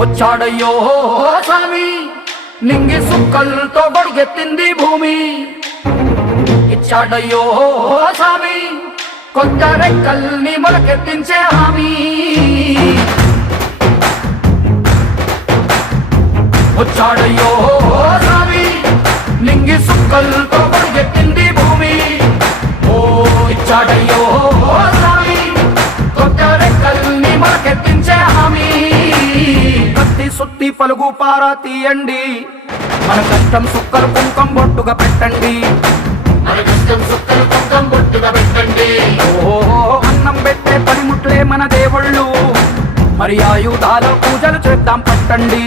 వచ్చాడయ్యో స్వామి నింగి సుక్కలతో గొడిగెత్తింది భూమి. ఇచ్చాడయ్యో స్వామి కొత్త రెక్కల్ని మొలకెత్తించే హామీ. వచ్చాడయ్యో స్వామి నింగి సుక్కలతో గొడిగెత్తింది భూమి. ఓ ఇచ్చాడయ్యో స్వామి కొత్త రెక్కల్ని మొలకెత్తించే హామీ. కత్తి సుత్తి పలుగు పారా తీయండి, మన కష్టం సుక్కలు కుంకం బొట్టుగా పెట్టండి. మన కష్టం సుక్కలు కుంకం బొట్టుగా పెట్టండి. ఓ అన్నం పెట్టే పనిముట్లే మన దేవుళ్ళు, మరి ఆయుధాల పూజలు చేద్దాం పట్టండి.